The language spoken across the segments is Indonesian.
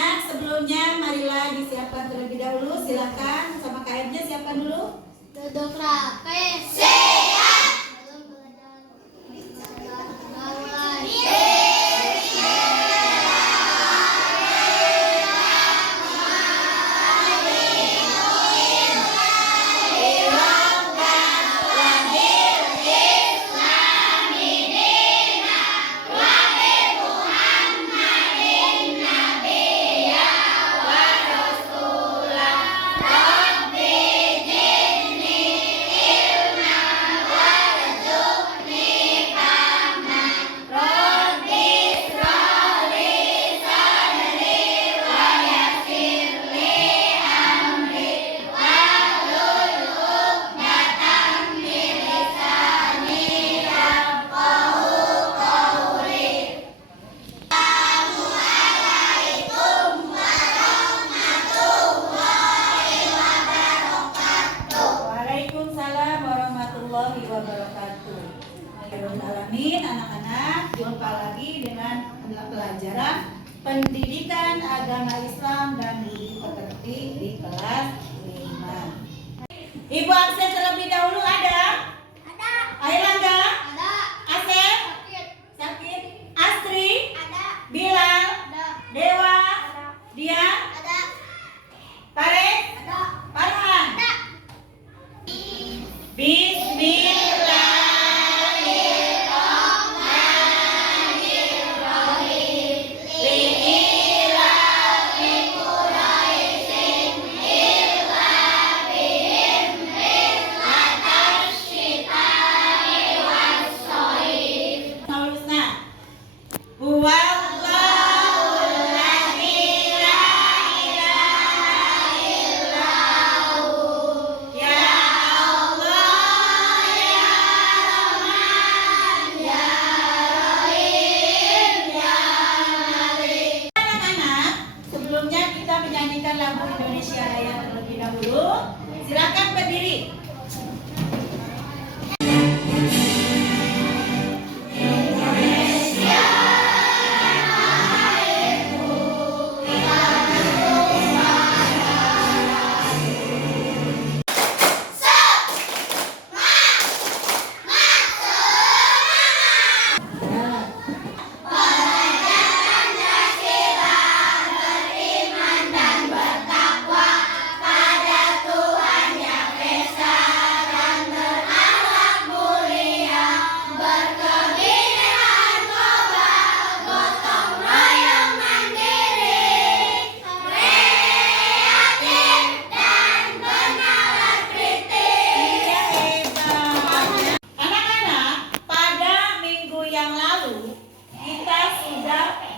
anak-anak, sebelumnya marilah disiapkan terlebih dahulu. Silakan sama KM-nya siapkan dulu. Duduk rapi. Alamin, anak-anak, jumpa lagi dengan pelajaran pendidikan agama Islam dan budi pekerti di kelas 5. Ibu absen terlebih dahulu ada? Ada. Airlangga? Ada. Asep? Sakit. Sakit? Astri? Ada. Bilal? Ada. Dewa? Ada. Dian? Ada. Farid? Ada. Farhan? Ada. Bismillah. Menyanyikan lagu Indonesia Raya terlebih dahulu. Silakan berdiri.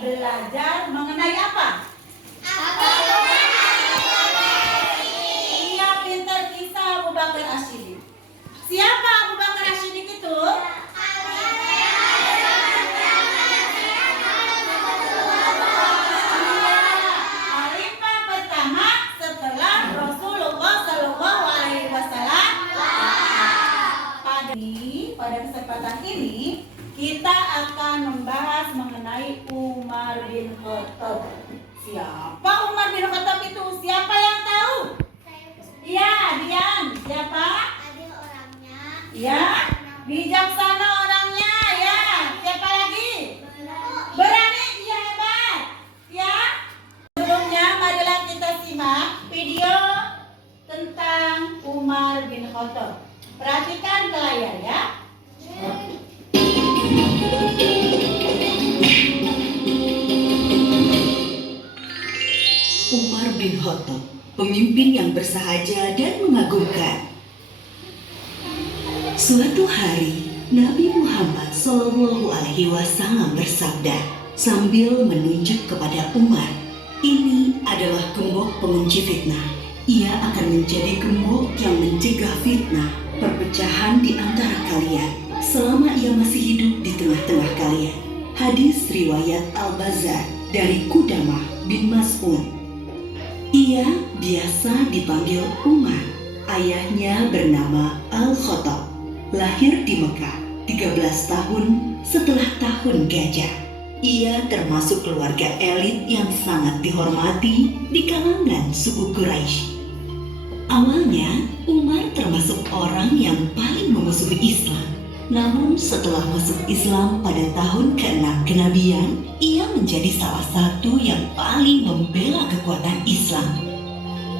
Belajar mengenai apa? Iya, pintar kisah Abu Bakar As-Siddiq. Siapa Abu Bakar As-Siddiq itu? Khalifah pertama setelah Rasulullah Shallallahu Alaihi Wasallam. Pada kesempatan ini kita akan membahas mengenai Umar bin Khattab. Siapa Umar bin Khattab itu? Siapa yang tahu? Iya, Dian. Siapa? Ada orangnya. Ya, bijaksana orangnya. Ya, siapa lagi? Berani, dia hebat. Ya. Sebelumnya, marilah kita simak video tentang Umar bin Khattab. Perhatikan ke layar ya. Umar bin Khattab, pemimpin yang bersahaja dan mengagumkan. Suatu hari, Nabi Muhammad SAW bersabda sambil menunjuk kepada Umar, "Ini adalah gembok pengunci fitnah. Ia akan menjadi gembok yang mencegah fitnah, perpecahan di antara kalian selama ia masih hidup di tengah-tengah kalian." Hadis riwayat Al-Bazzar dari Qudamah bin Mas'ud. Ia biasa dipanggil Umar. Ayahnya bernama Al-Khattab. Lahir di Mekah 13 tahun setelah tahun gajah. Ia termasuk keluarga elit yang sangat dihormati di kalangan suku Quraisy. Awalnya, Umar termasuk orang yang paling memusuhi Islam. Namun setelah masuk Islam pada tahun ke-6 kenabian, ia menjadi salah satu yang paling membela kekuatan Islam.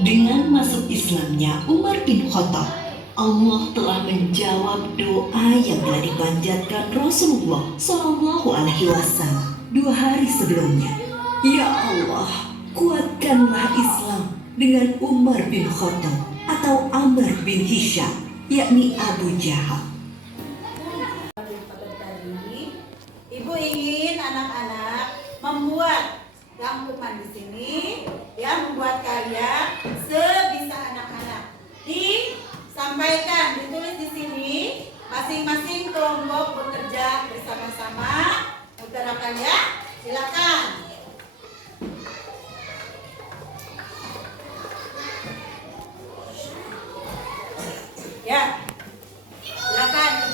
Dengan masuk Islamnya Umar bin Khattab, Allah telah menjawab doa yang telah dipanjatkan Rasulullah SAW 2 hari sebelumnya. Ya Allah, kuatkanlah Islam dengan Umar bin Khattab atau Amr bin Hisham, yakni Abu Jahal. Ibu ingin anak-anak membuat rangkuman di sini, ya, membuat karya sebisa anak-anak. Disampaikan, ditulis di sini, masing-masing kelompok bekerja bersama-sama. Utarakan ya, silakan. Ya, silakan.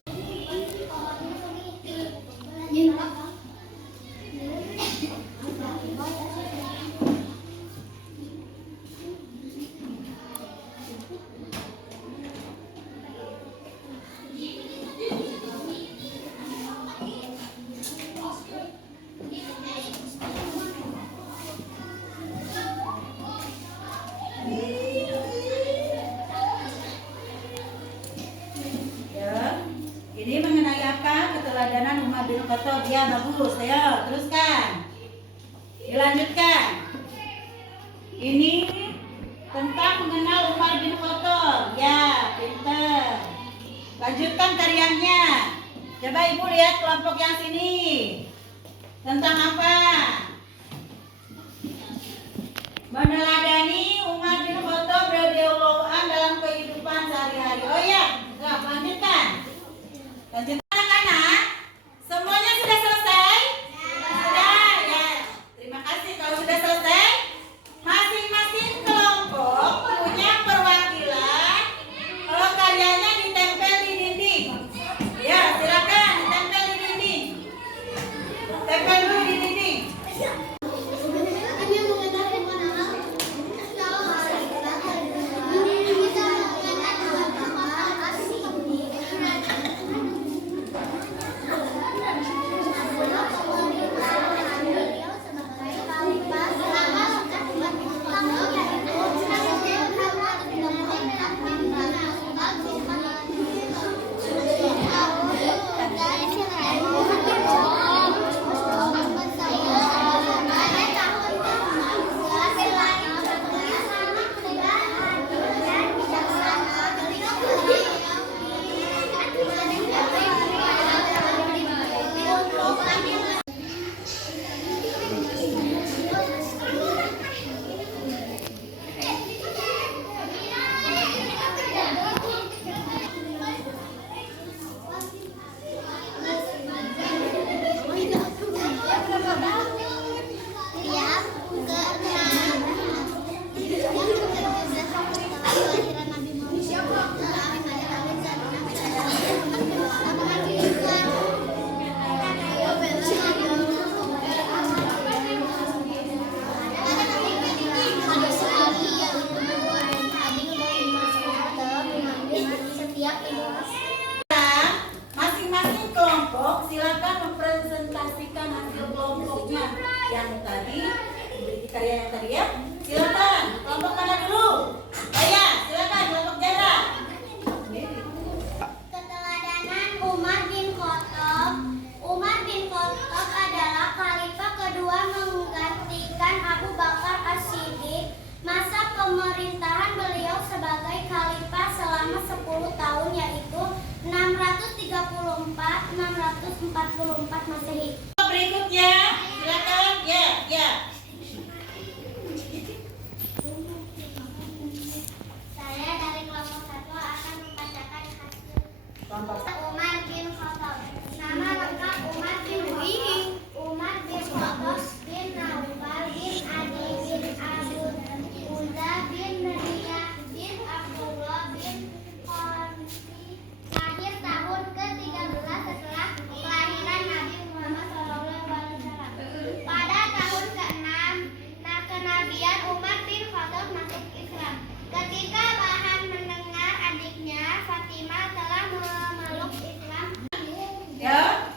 Ini mengenai apa? Keteladanan Umar bin Khattab. Ya, bagus. Ayo, teruskan. Dilanjutkan. Ini tentang mengenal Umar bin Khattab. Ya, pinter. Lanjutkan karyanya. Coba Ibu lihat kelompok yang sini. Tentang apa? Meneladani Umar bin Khattab radhiyallahu anhu dalam kehidupan sehari-hari. Oh ya, nah, lanjutkan. Lanjutkan anak-anak. Semuanya sudah selesai? Sudah, ya. Terima kasih. Kalau sudah selesai, masing-masing kelompok punya perwakilan. Kalau karyanya ditempel di dinding. Ya, silakan ditempel di dinding. Tempel dulu di dinding. Masing-masing kelompok silakan mempresentasikan hasil kelompoknya yang tadi, karya yang tadi ya. Silakan, kelompok mana dulu? Saya, silakan kelompok Jara. Keteladanan Umar bin Khattab. Umar bin Khattab adalah khalifah kedua menggantikan Abu Bakar As-Siddiq. Masa pemerintahan beliau sebagai khalifah selama 10 tahun, yaitu 634-644 Masehi. Berikutnya, silakan. Ya, ya. Saya dari kelompok 1 akan membacakan hasil. Kelompok Umar bin Khattab. Nama lengkap Umar bin Khattab. Umar bin Khattab bin Naufal bin Adi bin Abu Uzza bin Nadia bin Abdullah bin Qansi. Lahir tahun ke-13 setelah kelahiran Nabi Muhammad SAW. Kemudian Umar bin Khattab masuk Islam. Ketika Bahan mendengar adiknya Fatimah telah memeluk Islam, Ya.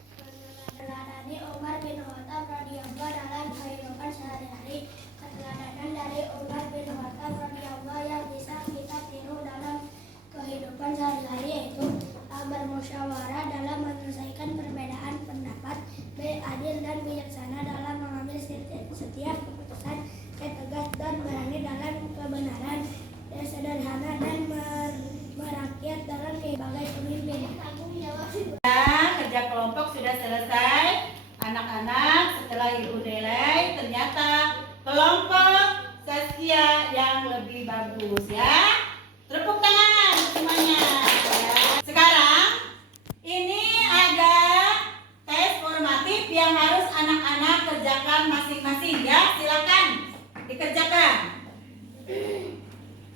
meneladani Umar bin Khattab radhiyallahu dalam kehidupan sehari-hari. Keteladanan dari Umar bin Khattab radhiyallahu yang bisa kita tiru dalam kehidupan sehari-hari yaitu A. Bermusyawarah dalam menyelesaikan perbedaan pendapat, B. Adil dan bijaksana dalam mengambil setiap keputusan, C. Tegas dan berani dalam kebenaran, D. Sederhana dan merakyat dalam sebagai pemimpin. Kerja kelompok sudah selesai. Anak-anak, setelah Ibu nilai, ternyata kelompok Saskia yang lebih bagus ya. Tepuk tangan semuanya ya. Sekarang ini ada tes formatif yang harus anak-anak kerjakan masing-masing ya. Silakan dikerjakan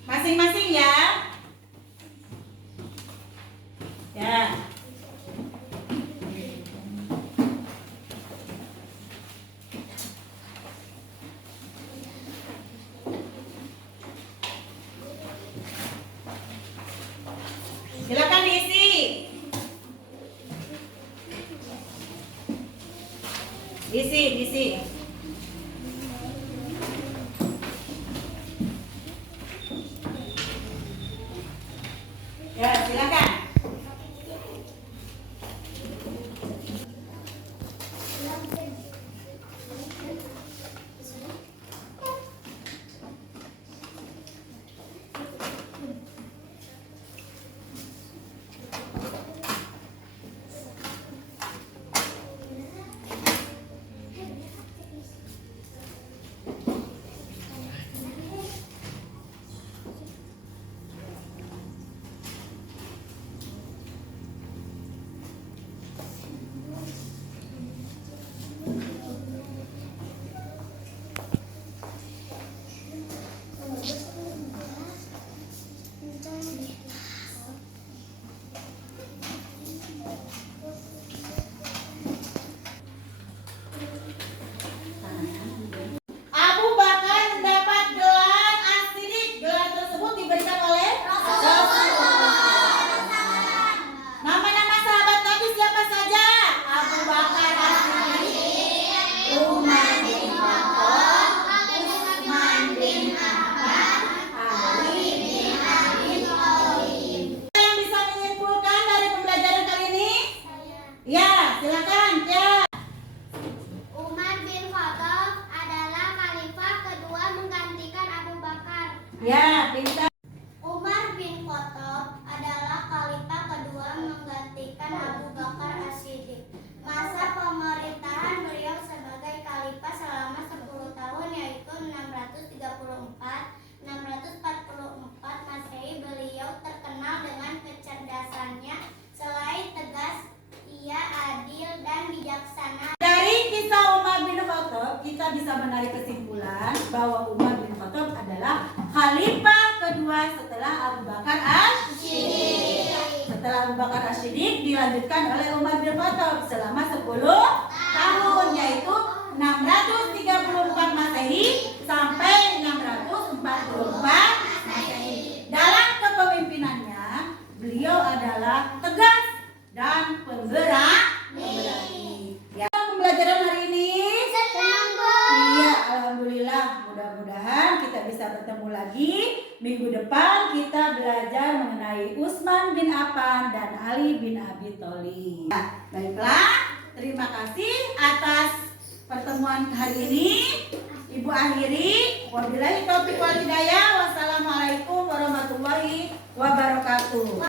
masing-masing ya. Ya. Silakan diisi. Diisi. Ya, silakan. Abu Bakar mendapat gelar As-Siddiq. Gelar tersebut diberikan oleh Rasulullah. Nama-nama sahabat Nabi siapa saja? Abu Bakar As-Siddiq, Umar bin Khattab, Utsman bin Affan, Ali bin Abi Thalib. Yang bisa menyimpulkan dari pembelajaran kali ini? Ya, silakan. Ya. Umar bin Khattab adalah khalifah kedua menggantikan Abu Bakar. Ya, pintar. Umar bin Khattab adalah khalifah kedua menggantikan Abu Bakar As-Siddiq. Masa pemerintahan beliau sebagai khalifah selama 10 tahun yaitu 634-644 Masehi. Beliau terkenal dengan kecerdasannya. Selain tegas, ia adil dan bijaksana. Dari kisah Umar bin Khattab, kita bisa menarik kesimpulan bahwa Umar bin Khattab adalah khalifah kedua setelah Abu Bakar As-Siddiq. Setelah Abu Bakar As-Siddiq dilanjutkan oleh Umar bin Khattab selama 10 tahun, yaitu 634 Masehi sampai 644 Masehi. Dalam kepemimpinannya, beliau adalah tegas dan pemberani. Ya, pembelajaran hari ini Senang, Bu. iya, alhamdulillah. Mudah-mudahan kita bisa bertemu lagi minggu depan. Kita belajar mengenai Utsman bin Affan dan Ali bin Abi Thalib. Nah, baiklah, terima kasih atas pertemuan hari ini. Ibu akhiri, wabillahi taufiq wal hidayah. Wassalamualaikum warahmatullahi wabarakatuh.